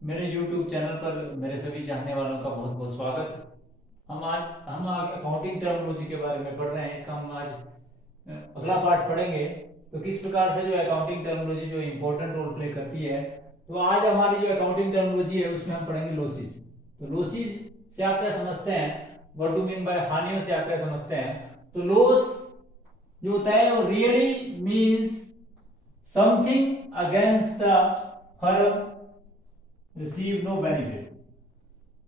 मेरे YouTube channel पर मेरे सभी चाहने वालों का बहुत बहुत स्वागत। हम आज अकाउंटिंग टर्मिनोलॉजी के बारे में पढ़ रहे हैं। इसका हम आज अगला पार्ट पढ़ेंगे। तो किस प्रकार से जो अकाउंटिंग टर्मिनोलॉजी जो इम्पोर्टेंट रोल प्ले करती है। तो आज हमारी जो अकाउंटिंग टर्मिनोलॉजी है उसमें हम पढ़ेंगे लॉसेस। तो लॉसेस से आप क्या समझते हैं, व्हाट डू मीन बाय हानियों से आप क्या समझते हैं। तो लॉस जो होता है वो really means something against the firm receive no benefit.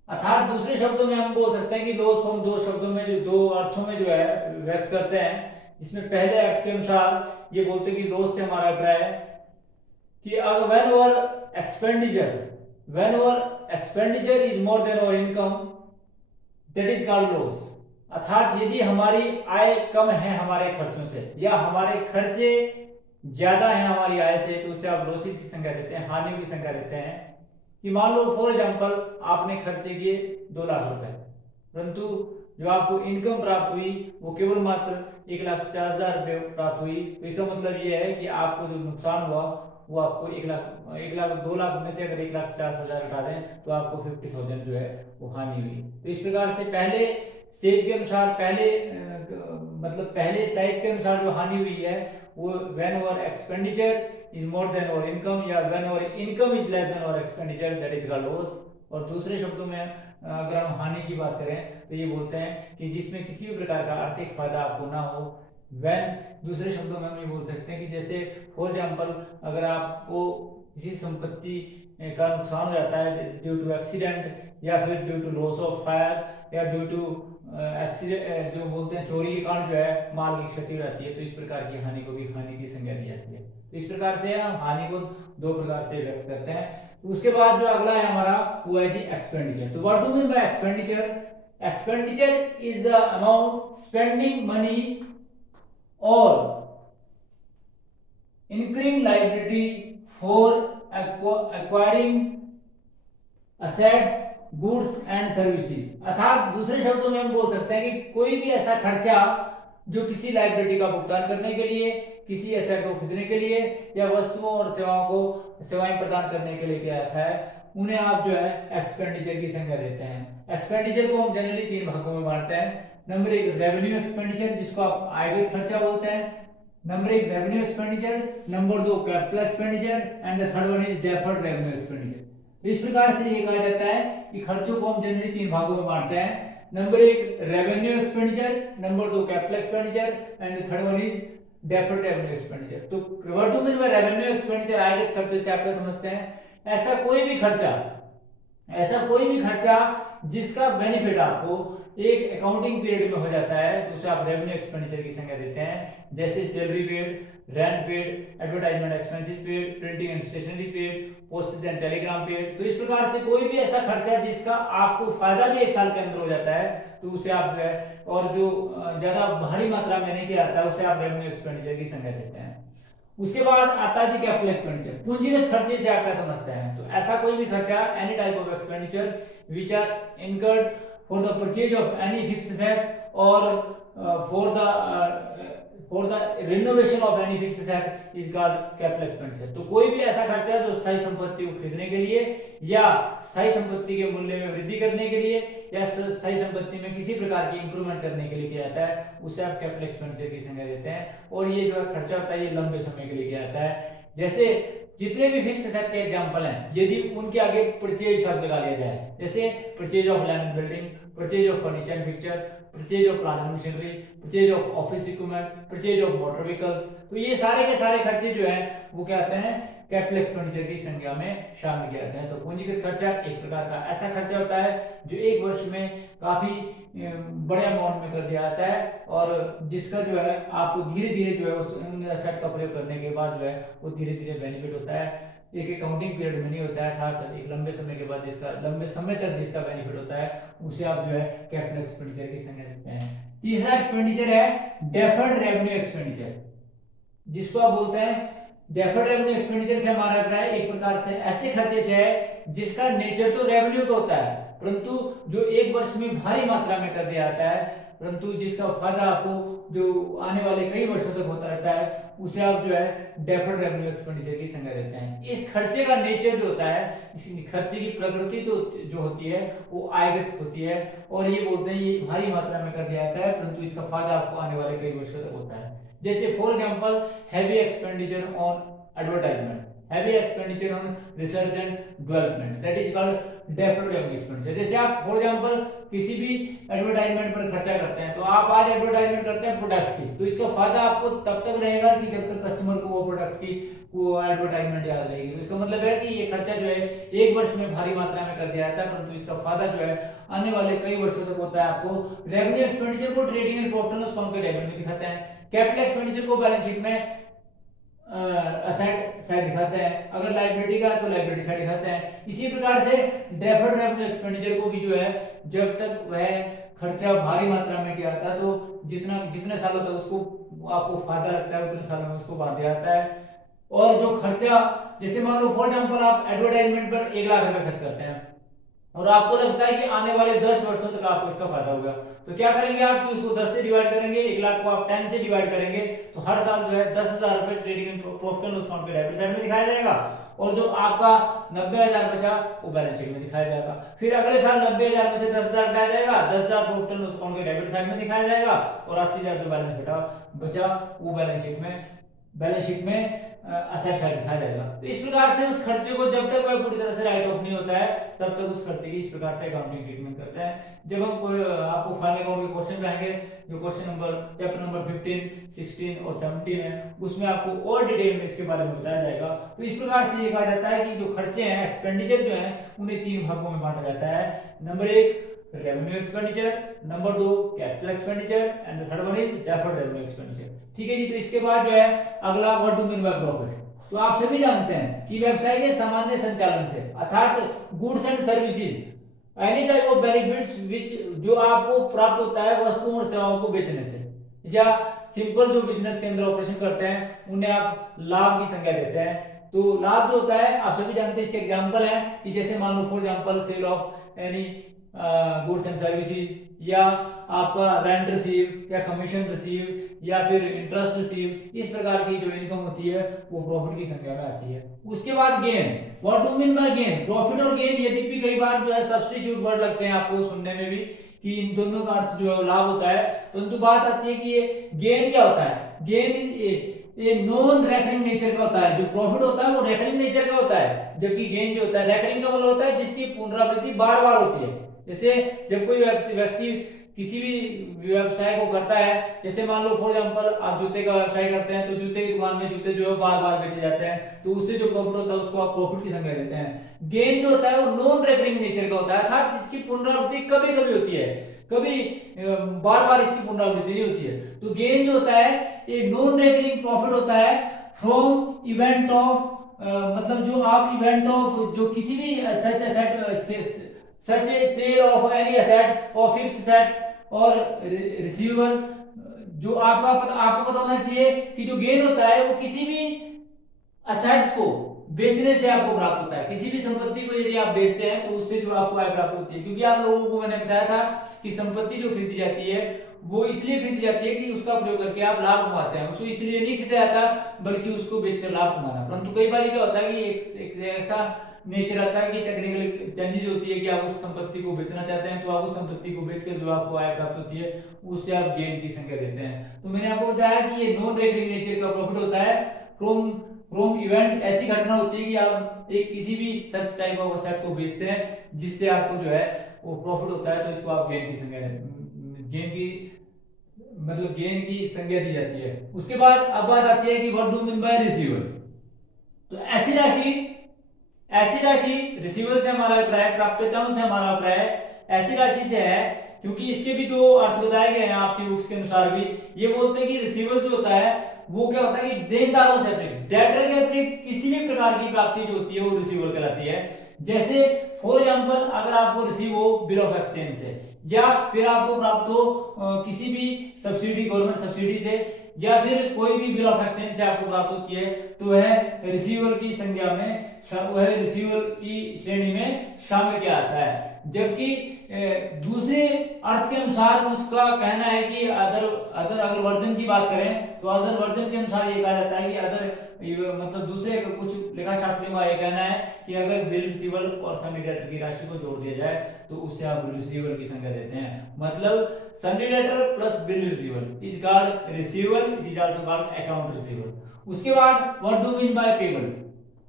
अर्थात दूसरे शब्दों में हम बोल सकते हैं कि लॉस को हम दो शब्दों में जो दो अर्थों में जो है व्यक्त करते हैं। जिसमें पहले अर्थ के अनुसार ये बोलते हैं कि लॉस से हमारा अभिप्राय है कि when our expenditure is more than our income, that is called loss. अर्थात यदि हमारी आय कम है हमारे खर्चों से या हमारे खर्चे ज्यादा है हमारी आय से, तो उसे आप लॉसेस की संख्या देते हैं, हानियों की संख्या देते हैं। कि मान लो फॉर एग्जांपल आपने खर्चे किए 2 लाख रुपए, परंतु जो आपको इनकम प्राप्त हुई वो केवल मात्र 1,50,000 रुपये प्राप्त हुई। तो इसका मतलब ये है कि आपको जो नुकसान हुआ वो आपको 1 लाख 2 लाख में से अगर 1,50,000 हटा दें तो आपको 50,000 जो है वो हानि हुई। तो इस प्रकार से पहले स्टेज के अनुसार मतलब पहले टाइप के अनुसार जो हानि हुई है वो when our expenditure is more than our income या when our income is less than our expenditure, that is called loss. और दूसरे शब्दों में अगर हम हानि की बात करें तो ये बोलते हैं कि जिसमें किसी भी प्रकार का आर्थिक फायदा आपको ना हो। व्हेन दूसरे शब्दों में हम ये बोल सकते हैं कि जैसे फॉर एग्जांपल अगर आपको किसी संपत्ति का नुकसान हो जाता है ड्यू टू एक्सीडेंट या फिर due to loss of fire या ड्यू टू एक्सीडेंट जो बोलते हैं चोरी के कारण जो है माल की क्षति हो जाती है, तो इस प्रकार की हानि को भी हानि की संज्ञा दी जाती है। तो इस प्रकार से हम हानि को दो प्रकार से व्यक्त करते हैं। तो उसके बाद जो अगला है हमारा वो है जी एक्सपेंडिचर। तो what do mean bye expenditure. Expenditure is the amount spending money और incurring liability for acquiring assets, goods and services. अर्थात दूसरे शब्दों में हम बोल सकते हैं कि कोई भी ऐसा खर्चा जो किसी लाइबिलिटी का भुगतान करने के लिए, किसी एसेट को खरीदने के लिए या वस्तुओं और सेवाएं प्रदान करने के लिए किया जाता है, उन्हें आप जो है एक्सपेंडिचर की संज्ञा देते हैं। एक्सपेंडिचर को हम जनरली 3 भागों में बांटते हैं। नंबर 1 रेवेन्यू एक्सपेंडिचर जिसको आप आयव्यय खर्चा बोलते हैं। Number 1 revenue expenditure, number 2 capital expenditure and the third one is deferred revenue expenditure. इस प्रकार से ये कहा जाता है कि खर्चों को हम जनरली 3 भागों में बांटते हैं। Number 1 revenue expenditure, number 2 capital expenditure and the third one is deferred revenue expenditure. तो what do mean by revenue expenditure, आयगत खर्चे से आप क्या समझते हैं। ऐसा कोई भी खर्चा जिसका बेनिफिट आपको एक अकाउंटिंग पीरियड में हो जाता है तो उसे आप रेवेन्यू एक्सपेंडिचर की संज्ञा देते हैं। जैसे salary paid, rent paid, advertisement expenses paid, printing and stationery paid, postage and telegram paid. तो इस प्रकार से कोई भी ऐसा खर्चा जिसका आपको फायदा भी 1 साल के अंदर हो जाता है तो उसे आप जो है, और जो ज्यादा भारी मात्रा में नहीं किया जाता है उसे आप रेवेन्यू एक्सपेंडिचर की संज्ञा देते हैं। उसके बाद आता है जी कैपिटल एक्सपेंडिचर, पूंजीगत खर्चे से आप क्या समझते हैं। तो ऐसा कोई भी खर्चा, any type of expenditure which are incurred for the purchase of any fixed asset और for the renovation of any fixed asset is called capital expenditure. तो कोई भी ऐसा खर्चा जो स्थायी संपत्ति को खरीदने के लिए या स्थायी संपत्ति के मूल्य में वृद्धि करने के लिए या स्थायी संपत्ति में किसी प्रकार की इंप्रूवमेंट करने के लिए किया जाता है उसे आप कैपिटल एक्सपेंडिचर की संज्ञा देते हैं। और ये जो है खर्चा होता है ये लंबे समय के लिए किया जाता है। जैसे जितने भी फिक्स्ड एसेट के एग्जांपल हैं यदि उनके आगे परचेज शब्द लगा लिया जाए, जैसे purchase of land and building, purchase of furniture and fixture, purchase of plant and machinery, purchase of office equipment, purchase of motor vehicles, तो ये सारे के सारे खर्चे जो हैं वो क्या आते हैं कैपिटल एक्सपेंडिचर की संज्ञा में शामिल किए जाते हैं। तो पूंजीगत खर्चा एक प्रकार का ऐसा खर्चा होता है जो एक वर्ष में काफी बड़े अमाउंट में कर दिया जाता है और जिसका जो है आपको धीरे धीरे जो है उन एसेट का प्रयोग करने के बाद जो है वो धीरे धीरे बेनिफिट होता है। एक अकाउंटिंग पीरियड में नहीं होता है, अर्थात एक लंबे समय के बाद जिसका लंबे समय तक जिसका बेनिफिट होता है उसे आप जो है कैपिटल एक्सपेंडिचर की संज्ञा देते हैं। तीसरा एक्सपेंडिचर है डेफर्ड रेवेन्यू एक्सपेंडिचर, जिसको आप बोलते हैं डेफर्ड रेवेन्यू एक्सपेंडिचर से हमारा अभिप्राय एक प्रकार से ऐसे खर्चे से है जिसका नेचर तो रेवेन्यू का होता है परंतु जो एक वर्ष में भारी मात्रा में कर दिया जाता है परंतु जिसका फायदा आपको जो आने वाले कई वर्षों तक होता रहता है उसे आप जो है डेफर्ड रेवेन्यू एक्सपेंडिचर की संज्ञा देते हैं। इस खर्चे का नेचर जो होता है, इस खर्चे की प्रकृति तो जो होती है वो आयगत होती है, और ये बोलते हैं ये भारी मात्रा में कर दिया जाता है, परंतु इसका फायदा आपको आने वाले कई वर्षों तक होता है। जैसे for example heavy expenditure on advertisement, heavy expenditure on research and development, that is called deferred revenue expenditure। जैसे आप फॉर एग्जांपल किसी भी एडवर्टाइजमेंट पर खर्चा करते हैं, तो आप आज एडवर्टाइजमेंट करते हैं प्रोडक्ट की, तो इसका फायदा आपको तब तक रहेगा कि जब तक कस्टमर को वो प्रोडक्ट की वो एडवर्टाइजमेंट याद रहेगी। तो इसका मतलब है कि ये खर्चा जो है एक वर्ष में भारी मात्रा में कर दिया जाता है, परंतु इसका फायदा जो है आने वाले कई वर्षों तक होता है। आपको रेवेन्यू एक्सपेंडिचर को trading and profit and loss account के टेबल में दिखाते हैं, कैपिटल एक्सपेंडिचर को बैलेंस शीट में असेट साइड दिखाते हैं, अगर लायबिलिटी का तो लायबिलिटी साइड दिखाते हैं। इसी प्रकार से डेफर्ड रेवेन्यू एक्सपेंडिचर को भी जो है जब तक वह खर्चा भारी मात्रा में किया जाता है तो जितने सालों तक उसको आपको फायदा लगता है उतने सालों में उसको बांध दिया जाता है। और जो खर्चा, जैसे मान लो फॉर एग्जांपल आप एडवर्टाइजमेंट पर 1 लाख रुपए खर्च करते हैं और आपको लगता है कि आने वाले 10 वर्षों तक आपको इसका फायदा होगा, तो क्या करेंगे आप कि उसको 10 से डिवाइड करेंगे, 1 लाख को आप 10 से डिवाइड करेंगे, तो हर साल जो है 10,000 रुपए trading and profit and loss account के डेबिट साइड में दिखाया जाएगा, और जो आपका 90,000 बचा वो बैलेंस शीट में दिखाया जाएगा। फिर अगले साल 90,000 में से 10,000 हटाया जाएगा, 10,000 प्रॉफिट एंड लॉस अकाउंट के डेबिट साइड में दिखाया जाएगा, और 80,000 जो बैलेंस बचा वो बैलेंस शीट में असेट साइड दिखाया जाएगा। तो इस प्रकार से उस खर्चे को जब तक वह पूरी तरह से राइट ऑफ नहीं होता है तब तक उस खर्चे की इस प्रकार से अकाउंटिंग ट्रीटमेंट करते हैं। जब हम कोई आपको फाइनल अकाउंट के क्वेश्चन रहेंगे, जो क्वेश्चन नंबर चैप्टर नंबर 15, 16 और 17 है, उसमें आपको और डिटेल में इसके बारे में बताया जाएगा। तो इस प्रकार से ये कहा जाता है कि जो खर्चे हैं, एक्सपेंडिचर जो है, उन्हें 3 भागों में बांटा जाता है। Number 1 revenue expenditure, number 2 capital expenditure, and the third one is deferred revenue expenditure. ठीक है जी। तो इसके बाद जो है अगला what do mean by profit. तो आप सभी जानते हैं कि व्यवसाय के सामान्य संचालन से अर्थात goods and services any type of benefits which जो आपको प्राप्त होता है वस्तुओं और सेवाओं को बेचने से, या सिंपल जो बिजनेस के अंदर ऑपरेशन करते हैं उन्हें आप लाभ की संज्ञा देते हैं। तो लाभ जो होता है आप सभी जानते हैं, इसके एग्जांपल है कि जैसे मान लो for example sale of any goods and services, या आपका रेंट रिसीव, या कमीशन रिसीव, या फिर इंटरेस्ट रिसीव, इस प्रकार की जो इनकम होती है वो प्रॉफिट की संख्या में आती है। उसके बाद gain, what do mean bye gain. Profit और गेन यद्यपि कई बार जो है सब्स्टिट्यूट वर्ड लगते हैं आपको सुनने में भी कि इन दोनों का अर्थ जो है लाभ होता है, परंतु बात आती है कि ये गेन क्या होता है। गेन ये नॉन रेकरिंग नेचर का होता है। जो प्रॉफिट होता है वो रेकरिंग नेचर का होता है, जबकि गेन जो होता है रेकरिंग का मतलब होता है जिसकी पुनरावृत्ति बार बार होती है। जैसे जब कोई व्यक्ति किसी भी व्यवसाय को करता है, जैसे मान लो फॉर एग्जांपल आप जूते का व्यवसाय करते हैं, तो जूते की दुकान में जूते जो है बार बार बेचे जाते हैं, तो उससे जो प्रॉफिट होता है उसको आप प्रॉफिट की संज्ञा देते हैं। गेन जो होता है वो नॉन रेकरिंग नेचर का होता है, अर्थात इसकी पुनरावृत्ति कभी कभी होती है, कभी बार बार इसकी पुनरावृत्ति नहीं होती है। तो गेन जो होता है ये नॉन रेकरिंग प्रॉफिट होता है फ्रॉम इवेंट ऑफ मतलब जो आप इवेंट ऑफ जो किसी भी सच asset such a sale of any asset or fixed asset और रिसीवेबल। जो आपको पता होना चाहिए कि जो गेन होता है वो किसी भी असेट्स को बेचने से आपको प्राप्त होता है। किसी भी संपत्ति को यदि आप बेचते हैं तो उससे जो आपको आय प्राप्त होती है, क्योंकि आप लोगों को मैंने बताया था कि संपत्ति जो खरीदी जाती है वो इसलिए खरीदी जाती है कि उसका प्रयोग करके आप लाभ कमाते हैं, उसको इसलिए नहीं खरीदा जाता बल्कि उसको बेचकर लाभ कमाना। परंतु कई बार क्या होता है कि एक ऐसा नेचर आता है कि टेक्निकल चेंजेस होती है कि आप उस संपत्ति को बेचना चाहते हैं, तो आप उस संपत्ति को बेचकर जो आपको आय प्राप्त होती है उससे आप गेन की संख्या देते हैं। तो मैंने आपको बताया कि ये नॉन रेकरिंग नेचर का प्रॉफिट होता है फ्रॉम इवेंट। ऐसी घटना होती है कि आप एक किसी भी सच टाइप ऑफ असेट को बेचते हैं जिससे आपको जो है वो प्रॉफिट होता है, तो इसको आप गेन की संज्ञा गेन की संज्ञा दी जाती है। उसके बाद अब बात आती है कि what do mean bye receivable. तो ऐसी राशि रिसीवेबल से हमारा अभिप्राय, प्राप्तताओं से हमारा अभिप्राय ऐसी राशि से है, क्योंकि इसके भी दो अर्थ बताए गए हैं आपकी बुक्स के अनुसार भी। ये बोलते हैं कि रिसीवेबल जो होता है वो क्या होता है कि देनदारों से अतिरिक्त, डेटर के अतिरिक्त किसी भी प्रकार की प्राप्ति जो होती है वो रिसीवेबल कहलाती है। जैसे फॉर एग्जांपल अगर आपको रिसीव हो बिल ऑफ एक्सचेंज से, या फिर आपको प्राप्त हो किसी भी सब्सिडी, गवर्नमेंट सब्सिडी से, या फिर कोई भी बिल ऑफ एक्सचेंज से आपको प्राप्त होती है, तो वह रिसीवेबल की संज्ञा में, वह रिसीवेबल की श्रेणी में शामिल किया जाता है। जबकि दूसरे अर्थ के अनुसार उसका कहना है कि अगर वर्जन की बात करें तो अदर वर्जन के अनुसार ये कहा जाता है कि मतलब दूसरे कुछ लेखा शास्त्रियों का ये कहना है कि अगर बिल रिसीवेबल और सन्नी डेटर की राशि को जोड़ दिया जाए तो उससे आप रिसीवेबल की संख्या देते हैं। मतलब Sunny debtor plus bill receivable is called receivable, it is also called account receivable. उसके बाद what do mean bye payable,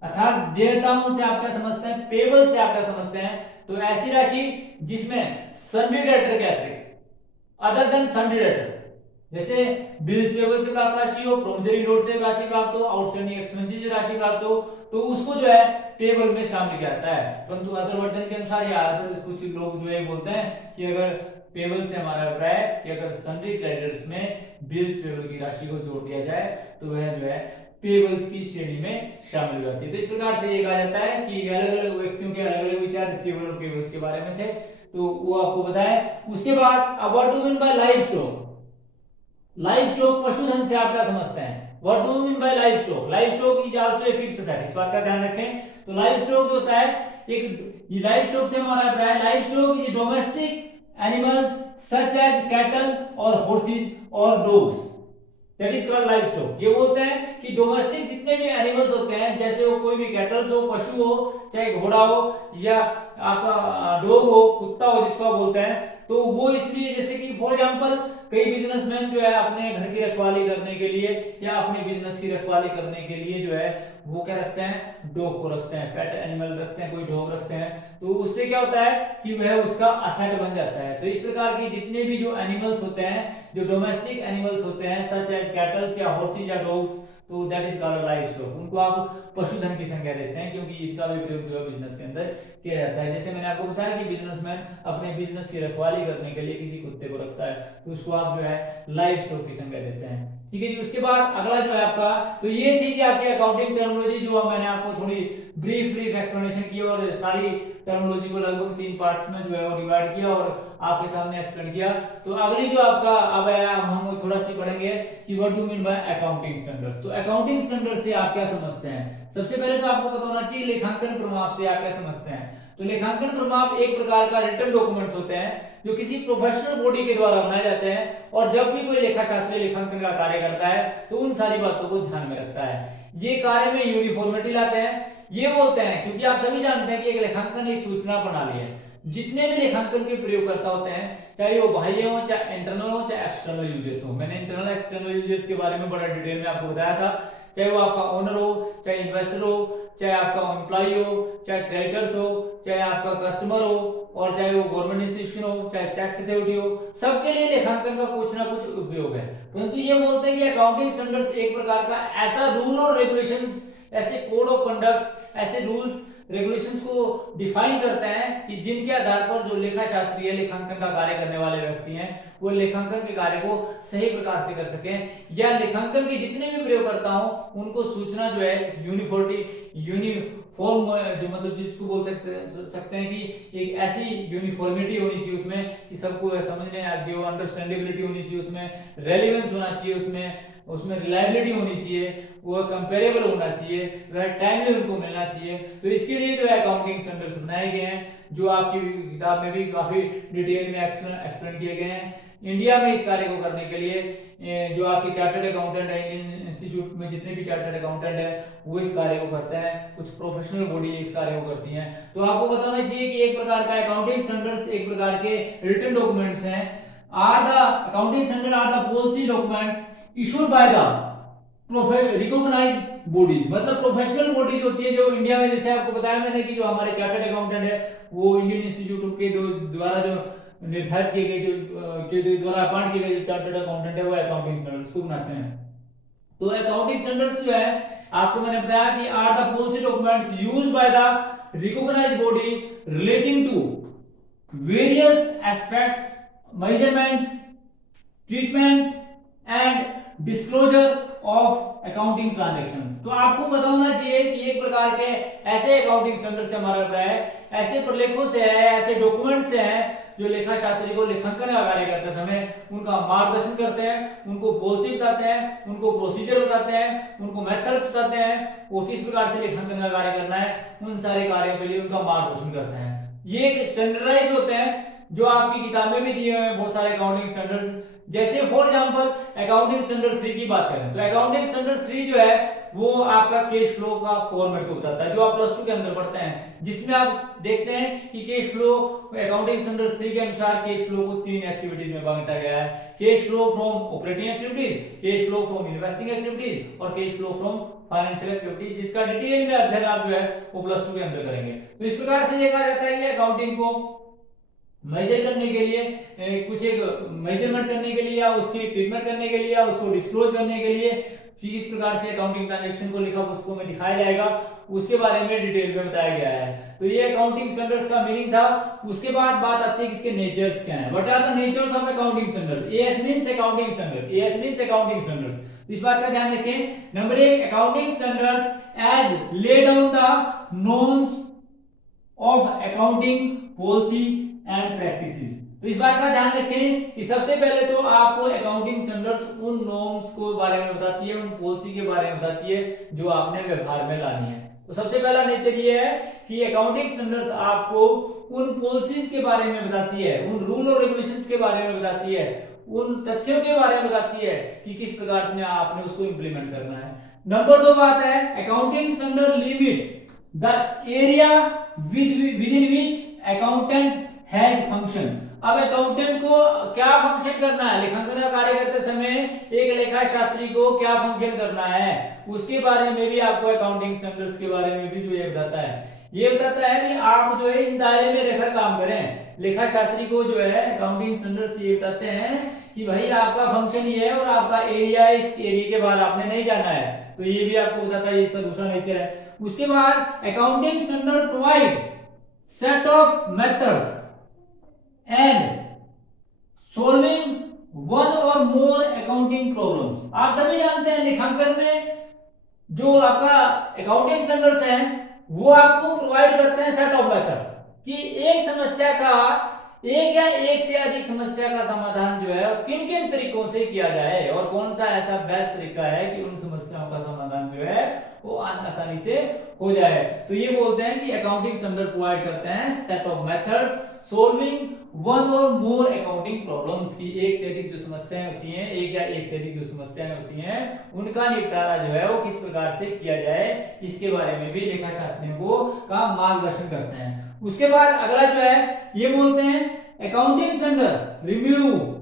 अर्थात देयताओं से आप क्या समझते हैं, पेबल से आप क्या समझते हैं। तो ऐसी राशि जिसमें सन्नी डेटर के अतिरिक्त अदर देन सन्नी डेटर, जैसे बिल्स पेबल से प्राप्त राशि हो, प्रोमिसरी नोट से राशि प्राप्त हो, आउटस्टैंडिंग एक्सपेंसेस से राशि प्राप्त हो, तो उसको जो है टेबल में शामिल किया जाता है। परंतु अदर वर्जन के अनुसार या कुछ लोग जो है बोलते हैं कि अगर पेबल से हमारा अभिप्राय है कि अगर सन्नी क्रेडिटर्स में बिल्स पेबल की राशि को जोड़ दिया जाए तो वह जो है पेबल्स की श्रेणी में शामिल हो जाती है। तो इस प्रकार से ये कहा जाता है कि अलग अलग व्यक्तियों के अलग अलग विचार रिसीवेबल और पेबल्स के बारे में थे, तो वो आपको बताया। उसके बाद अब what do mean bye live stock, live stock पशुधन से आप क्या समझते हैं। What do mean bye live stock, live stock is also a fixed set, इस बात का ध्यान रखें। तो लाइव स्टॉक जो होता है एक, ये लाइव स्टॉक से हमारा अभिप्राय, live stock is domestic animals such as cattle और हॉर्सेस और dogs, that is called live stock. ये बोलते हैं कि डोमेस्टिक जितने भी एनिमल्स होते हैं, जैसे वो कोई भी कैटल्स हो, पशु हो, चाहे घोड़ा हो या आपका डॉग हो, कुत्ता हो जिसको आप बोलते हैं, तो वो इसलिए जैसे कि फॉर एग्जांपल कई बिजनेसमैन जो है अपने घर की रखवाली करने के लिए या अपने बिजनेस की रखवाली करने के लिए जो है वो क्या रखते हैं, डॉग को रखते हैं, पेट एनिमल रखते हैं, कोई डॉग रखते हैं, तो उससे क्या होता है कि वह उसका असेट बन जाता है। तो इस प्रकार के जितने भी जो एनिमल्स होते हैं, जो डोमेस्टिक एनिमल्स होते हैं सच एज कैटल्स या हॉर्सेस या डॉग्स, तो that is called live stock, उनको आप पशुधन की संज्ञा देते हैं क्योंकि इसका भी प्रयोग जो है बिजनेस के अंदर किया जाता है। जैसे मैंने आपको बताया कि बिजनेसमैन अपने बिजनेस की रखवाली करने के लिए किसी कुत्ते को रखता है, तो उसको आप जो है लाइव स्टॉक की संज्ञा देते हैं। ठीक है जी। उसके बाद अगला जो है आपका, तो ये थी कि आपकी अकाउंटिंग टर्मिनोलॉजी जो मैंने आपको थोड़ी ब्रीफ एक्सप्लेनेशन की और सारी टर्मिनोलॉजी को लगभग 3 पार्ट्स में जो है वो डिवाइड किया और आपके सामने एक्सप्लेन किया। तो अगली जो आपका अब है, हम थोड़ा सी पढ़ेंगे कि what do mean by accounting standards. तो अकाउंटिंग स्टैंडर्ड से आप क्या समझते हैं। सबसे पहले तो आपको पता होना चाहिए लेखांकन प्रमाप से आप क्या समझते हैं। तो लेखांकन प्रमाप एक प्रकार का रिटन डॉक्यूमेंट्स होते हैं जो किसी प्रोफेशनल बॉडी के द्वारा बनाए जाते हैं, और जब भी कोई लेखा शास्त्री लेखांकन का कार्य करता है तो उन सारी बातों को ध्यान में रखता है। ये कार्य में यूनिफॉर्मिटी लाते हैं। ये बोलते हैं क्योंकि आप सभी जानते हैं कि एक लेखांकन एक सूचना प्रणाली है, जितने भी लेखांकन के प्रयोगकर्ता होते हैं, चाहे वो बाह्य हो, चाहे इंटरनल हो, चाहे एक्सटर्नल यूजर्स हो। मैंने इंटरनल एक्सटर्नल यूजर्स के बारे में बड़ा डिटेल में आपको बताया था। चाहे वो आपका ओनर हो, चाहे इन्वेस्टर हो, चाहे आपका एम्प्लॉय हो, चाहे क्रेडिटर्स हो, चाहे आपका कस्टमर हो, और चाहे वो गवर्नमेंट इंस्टीट्यूशन हो, चाहे टैक्स अथॉरिटी हो, सबके लिए लेखांकन का कुछ ना कुछ उपयोग है। परंतु ये बोलते हैं कि अकाउंटिंग स्टैंडर्ड्स एक प्रकार का ऐसा रूल और रेगुलेशंस, ऐसे कोड ऑफ कंडक्ट्स, ऐसे रूल्स रेगुलेशंस को डिफाइन करते हैं कि जिनके आधार पर जो लेखा शास्त्री है, लेखांकन का कार्य करने वाले व्यक्ति हैं, वो लेखांकन के कार्य को सही प्रकार से कर सकें, या लेखांकन के जितने भी प्रयोगकर्ता हों उनको सूचना जो है यूनिफॉर्म जो मतलब जिसको बोल सकते हैं कि एक ऐसी यूनिफॉर्मिटी होनी चाहिए उसमें कि सबको समझने आगे, वो अंडरस्टैंडेबिलिटी होनी चाहिए, उसमें रेलेवेंस होना चाहिए, उसमें रिलायबिलिटी होनी चाहिए, वो कंपेरेबल होना चाहिए, वह टाइमली उनको मिलना चाहिए। तो इसके लिए जो है अकाउंटिंग स्टैंडर्ड्स बनाए गए हैं, जो आपकी किताब में भी काफी डिटेल में एक्सप्लेन किए गए हैं। इंडिया में इस कार्य को करने के लिए जो आपके चार्टर्ड अकाउंटेंट है, इंडियन इंस्टीट्यूट में जितने भी चार्टर्ड अकाउंटेंट है वो इस कार्य को करते हैं, कुछ प्रोफेशनल बॉडी इस कार्य को करती हैं। तो आपको बताना चाहिए कि एक प्रकार का अकाउंटिंग स्टैंडर्ड्स एक प्रकार के रिटन डॉक्यूमेंट्स हैं। Are the accounting standard are the policy documents issued by the recognised bodies, मतलब प्रोफेशनल बॉडीज होती है जो इंडिया में, जैसे आपको बताया मैंने कि जो हमारे चार्टर्ड अकाउंटेंट है वो इंडियन इंस्टीट्यूट के द्वारा जो निर्धारित किए गए, जो द्वारा अपॉइंट किए गए जो चार्टर्ड अकाउंटेंट है वो अकाउंटिंग स्टैंडर्ड्स को बनाते हैं। तो अकाउंटिंग स्टैंडर्ड्स जो है आपको मैंने बताया कि are the policy documents used by the recognised body relating to various aspects, measurements, treatment and disclosure of accounting transactions. तो आपको पता होना चाहिए कि एक प्रकार के ऐसे अकाउंटिंग स्टैंडर्ड से हमारा अभिप्राय है, ऐसे प्रलेखों से है, ऐसे डॉक्यूमेंट से हैं जो लेखा शास्त्री को लेखांकन का कार्य करते समय उनका मार्गदर्शन करते हैं, उनको पॉलिसी बताते हैं, उनको प्रोसीजर बताते हैं, उनको मेथड्स बताते हैं, वो किस प्रकार से लेखांकन का कार्य करना है, उन सारे कार्यों के लिए उनका मार्गदर्शन करते हैं। ये एक स्टैंडर्डाइज होते हैं जो आपकी किताब में भी दिए हुए हैं बहुत सारे अकाउंटिंग स्टैंडर्ड्स। जैसे फॉर एग्जांपल अकाउंटिंग स्टैंडर्ड 3 की बात करें तो अकाउंटिंग स्टैंडर्ड 3 जो है वो आपका कैश फ्लो का फॉर्मेट को बताता है, जो आप प्लस 2 के अंदर पढ़ते हैं, जिसमें आप देखते हैं कि कैश फ्लो अकाउंटिंग स्टैंडर्ड 3 के अनुसार कैश फ्लो को 3 एक्टिविटीज में बांटा गया है। Cash flow from operating activities, cash flow from investing activities और cash flow from financial activities, जिसका डिटेल में अध्ययन आप जो है वो प्लस 2 के अंदर करेंगे। तो इस प्रकार से देखा जाता है कि अकाउंटिंग को मेजर करने के लिए कुछ एक मेजरमेंट करने के लिए या उसकी ट्रीटमेंट करने के लिए या उसको डिस्क्लोज करने के लिए किस प्रकार से अकाउंटिंग ट्रांजैक्शन को लिखा पुस्तकों में दिखाया जाएगा उसके बारे में डिटेल में बताया गया है। तो ये अकाउंटिंग स्टैंडर्ड्स का मीनिंग था। उसके बाद बात आती है कि इसके नेचर्स क्या हैं। What are the natures of accounting standard? AS means accounting standard, AS means accounting standards. इस बात का ध्यान रखें। Number 1, accounting standards as lay down the norms of accounting policy and practices. तो इस बात का ध्यान रखें कि सबसे पहले तो आपको अकाउंटिंग स्टैंडर्ड्स उन नॉर्म्स को बारे में बताती है, उन पॉलिसी के बारे में बताती है जो आपने व्यवहार में लानी है। तो सबसे पहला नेचर ये है कि अकाउंटिंग स्टैंडर्ड्स आपको उन पॉलिसीज के बारे में बताती है, उन रूल और रेगुलेशंस के बारे में बताती है, उन तथ्यों के बारे में बताती है कि किस प्रकार से आपने उसको इंप्लीमेंट करना है। नंबर 2 बात है accounting standard limit the area within which accountant has function। अब अकाउंटेंट को क्या फंक्शन करना है, लेखांकन का कार्य करते समय एक लेखा शास्त्री को क्या फंक्शन करना है उसके बारे में भी आपको अकाउंटिंग स्टैंडर्ड्स के बारे में भी जो ये बताता है। ये बताता है कि आप जो है इन दायरे में रहकर काम करें। लेखा शास्त्री को जो है अकाउंटिंग स्टैंडर्ड्स ये बताते हैं कि भाई आपका फंक्शन ये है और आपका एरिया, इस एरिया के बाहर आपने नहीं जाना है। तो ये भी आपको बताता है, इसका दूसरा नेचर है। उसके बाद accounting standard provide set of methods and solving one और मोर अकाउंटिंग प्रॉब्लम्स। आप सभी जानते हैं लेखांकन में जो आपका अकाउंटिंग स्टैंडर्ड्स हैं वो आपको प्रोवाइड करते हैं सेट ऑफ मेथड कि एक समस्या का एक या एक से अधिक समस्या का समाधान जो है किन किन तरीकों से किया जाए और कौन सा ऐसा बेस्ट तरीका है कि उन समस्याओं का समाधान जो है वो आसानी से हो जाए। तो ये बोलते हैं कि अकाउंटिंग स्टैंडर्ड प्रोवाइड करते हैं set of methods solving one और मोर अकाउंटिंग प्रॉब्लम्स की एक से अधिक जो समस्याएं होती हैं, एक या एक से अधिक जो समस्याएं होती हैं उनका निपटारा जो है वो किस प्रकार से किया जाए इसके बारे में भी लेखा शास्त्रियों को का मार्गदर्शन करते हैं। उसके बाद अगला जो है ये बोलते हैं अकाउंटिंग स्टैंडर्ड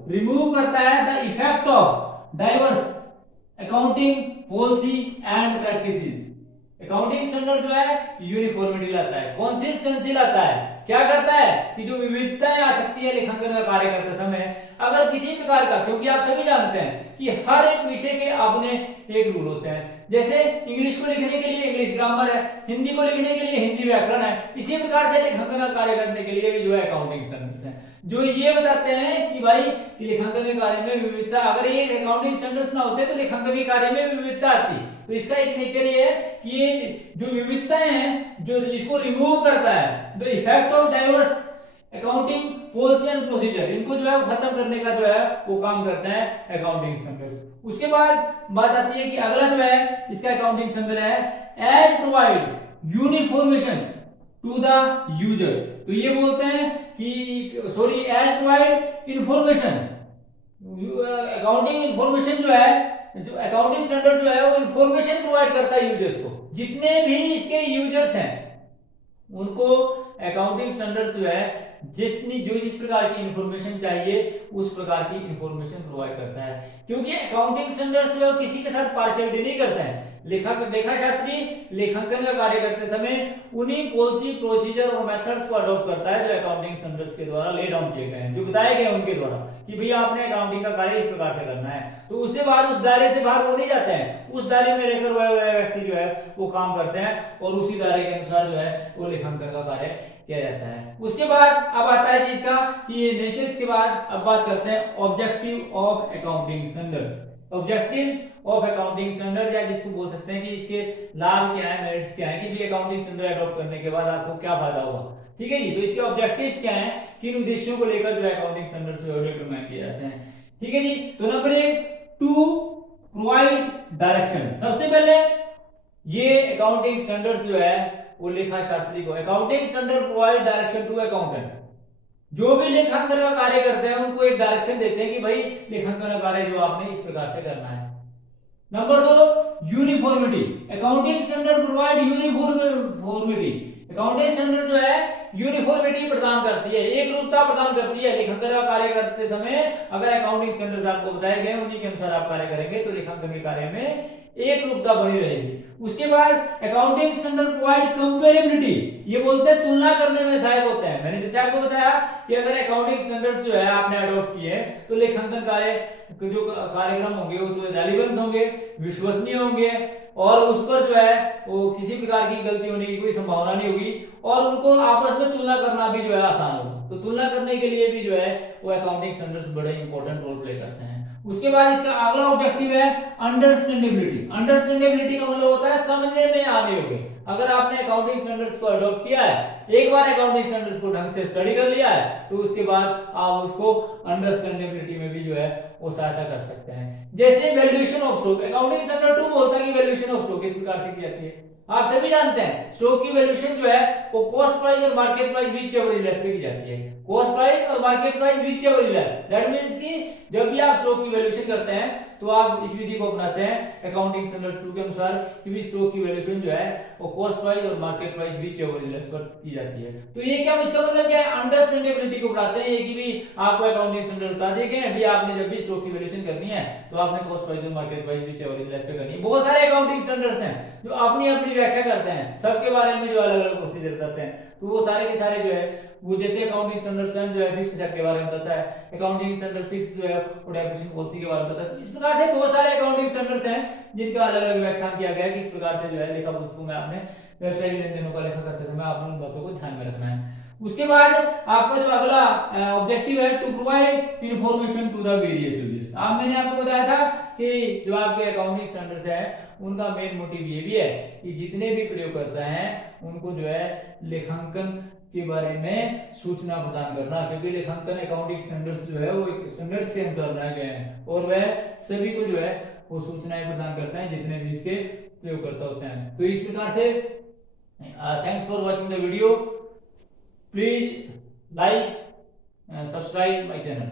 रिमूव करता है the effect of diverse accounting policy and practices. Accounting standard जो है यूनिफॉर्मिटी लाता है, कंसिस्टेंसी लाता है। क्या करता है कि जो विविधताएं आ सकती है लेखांकन का कार्य करते समय अगर किसी प्रकार का, क्योंकि आप सभी जानते हैं कि हर एक विषय के अपने एक रूल होते हैं। जैसे इंग्लिश को लिखने के लिए इंग्लिश ग्रामर है, हिंदी को लिखने के लिए हिंदी व्याकरण है, इसी प्रकार से लेखांकन का कार्य करने के लिए भी जो है अकाउंटिंग स्टैंडर्ड्स हैं जो ये बताते हैं कि भाई कि लेखांकन के कार्य में विविधता, अगर ये अकाउंटिंग स्टैंडर्ड्स ना होते तो लेखांकन के कार्य में विविधता आती। तो इसका एक नेचर ये है कि ये जो विविधताएं हैं जो इसको रिमूव करता है the effect of diverse accounting policy and procedure, इनको जो है वो खत्म करने का जो है वो काम करते हैं अकाउंटिंग स्टैंडर्ड्स। उसके बाद बात आती है कि अगला जो है इसका अकाउंटिंग स्टैंडर्ड है एज प्रोवाइड यूनिफॉर्मेशन टू द यूजर्स। तो ये बोलते हैं कि sorry as provide information, accounting information जो है जो अकाउंटिंग स्टैंडर्ड जो है वो इंफॉर्मेशन प्रोवाइड करता है यूजर्स को। जितने भी इसके यूजर्स हैं उनको अकाउंटिंग स्टैंडर्ड्स जो है जिस प्रकार की इंफॉर्मेशन चाहिए उस प्रकार की इंफॉर्मेशन प्रोवाइड करता है। क्योंकि अकाउंटिंग स्टैंडर्ड्स जो है किसी के साथ पार्शियलिटी नहीं करता है। लेखा शास्त्री लेखांकन का कार्य करते समय उन्हीं पॉलिसी प्रोसीजर और मेथड्स को अडॉप्ट करता है जो अकाउंटिंग स्टैंडर्ड्स के द्वारा ले डाउन किए गए हैं, जो बताए गए उनके द्वारा कि भैया आपने अकाउंटिंग का कार्य इस प्रकार से करना है। तो उससे बाहर, उस दायरे से बाहर वो नहीं जाते हैं, उस दायरे में रहकर वह व्यक्ति जो है वो काम करते हैं और उसी दायरे के अनुसार जो है वो लेखांकन का कार्य किया जाता है। उसके बाद अब आता है जिसका कि ये नेचर्स के बाद अब बात करते हैं objective of accounting standards. Objectives of accounting standard या जिसको बोल सकते हैं कि इसके लाभ क्या है, मेरिट्स क्या है कि भी अकाउंटिंग स्टैंडर्ड अडॉप्ट करने के बाद आपको क्या फायदा होगा। ठीक है जी। तो इसके ऑब्जेक्टिव्स क्या हैं, किन उद्देश्यों को लेकर जो अकाउंटिंग स्टैंडर्ड्स डिटरमाइन किए जाते हैं। ठीक है जी। तो नंबर 1 टू प्रोवाइड डायरेक्शन। सबसे पहले ये अकाउंटिंग स्टैंडर्ड्स जो है वो लेखा शास्त्री को। Accounting standard provide direction to accountant, जो भी लेखांकन का कार्य करते हैं उनको एक डायरेक्शन देते हैं कि भाई लेखांकन का कार्य जो आपने इस प्रकार से करना है। Number 2, uniformity. Accounting standard provide uniformity. Accounting standard जो है यूनिफॉर्मिटी प्रदान करती है, एक रूपता प्रदान करती है। लेखांकन का कार्य करते समय अगर अकाउंटिंग स्टैंडर्ड आपको बताए गए उन्हीं के अनुसार आप कार्य करेंगे तो लेखांकन के कार्य में एक रूपता बनी रहेगी। उसके बाद अकाउंटिंग स्टैंडर्ड प्रोवाइड कंपेरेबिलिटी, ये बोलते हैं तुलना करने में सहायक होता है। मैंने जैसे आपको बताया कि अगर अकाउंटिंग स्टैंडर्ड्स जो है आपने अडॉप्ट किए हैं तो लेखांकन कार्य जो कार्यक्रम होंगे वो तो रेलेवेंस होंगे, विश्वसनीय होंगे और उस पर जो है वो किसी प्रकार की गलती होने की कोई संभावना नहीं होगी और उनको आपस में तुलना करना भी जो है आसान होगा। तो तुलना करने के लिए भी जो है वो अकाउंटिंग स्टैंडर्ड्स बड़े इंपॉर्टेंट रोल प्ले करते हैं। उसके बाद इसका अगला ऑब्जेक्टिव है अंडरस्टैंडेबिलिटी। अंडरस्टैंडेबिलिटी का मतलब होता है समझने में आने योग्य। अगर आपने अकाउंटिंग स्टैंडर्ड्स को अडॉप्ट किया है, एक बार अकाउंटिंग स्टैंडर्ड्स को ढंग से स्टडी कर लिया है तो उसके बाद आप उसको अंडरस्टैंडेबिलिटी में भी जो है वो सहायता कर सकते हैं। जैसे valuation of stock, accounting standard 2 बोलता है कि वैल्यूएशन ऑफ स्टॉक इस प्रकार से की जाती है। आप सभी जानते हैं स्टॉक की वैल्यूएशन जो है वो कॉस्ट प्राइस और market price which ever is less पे की जाती है। कॉस्ट प्राइस और market price which ever is less, that means कि जब भी आप स्टॉक की वैल्यूएशन करते हैं तो आप इस विधि को अपनाते हैं अकाउंटिंग स्टैंडर्ड 2 के अनुसार कि भी स्टॉक की वैल्यूएशन जो है वो कॉस्ट प्राइस और market price which ever is less पर की जाती है। तो ये क्या, इसका मतलब क्या है, अंडरस्टैंडेबिलिटी को बढ़ाते हैं। ये कि भी आपको अकाउंटिंग स्टैंडर्ड बता दिए गए हैं, भी आपने जब भी स्टॉक की वैल्यूएशन करनी है तो आपने कॉस्ट प्राइस और market price which ever is less पे करनी है। बहुत सारे अकाउंटिंग स्टैंडर्ड्स हैं जो अपनी अपनी व्याख्या करते हैं, सबके बारे में जो अलग अलग प्रोसीजर बताते हैं। तो वो सारे के सारे जो है वो जैसे अकाउंटिंग स्टैंडर्ड 7 जो है फिक्स्ड एसेट के बारे में बताता है, अकाउंटिंग स्टैंडर्ड 6 जो है वो डेप्रिसिएशन पॉलिसी के बारे में बताता है। इस प्रकार से बहुत सारे अकाउंटिंग स्टैंडर्ड्स हैं जिनका अलग अलग व्याख्यान किया गया है कि इस प्रकार से जो है लेखा पुस्तकों में आपने व्यवसायिक लेन देनों का लेखा करते समय आपने उन बातों को ध्यान में रखना है। उसके बाद आपका जो अगला ऑब्जेक्टिव है to provide information to the various users. मैंने आपको बताया था कि जो आपके अकाउंटिंग स्टैंडर्ड्स है उनका मेन मोटिव ये भी है कि जितने भी प्रयोगकर्ता हैं उनको जो है लेखांकन के बारे में सूचना प्रदान करना, क्योंकि लेखांकन अकाउंटिंग स्टैंडर्ड्स जो है वो एक स्टैंडर्ड्स के अनुसार बनाए गए हैं और वह सभी को जो है वो सूचनाएं प्रदान करते हैं जितने भी इसके प्रयोगकर्ता होते हैं। तो इस प्रकार से thanks for watching the video, please like subscribe my channel.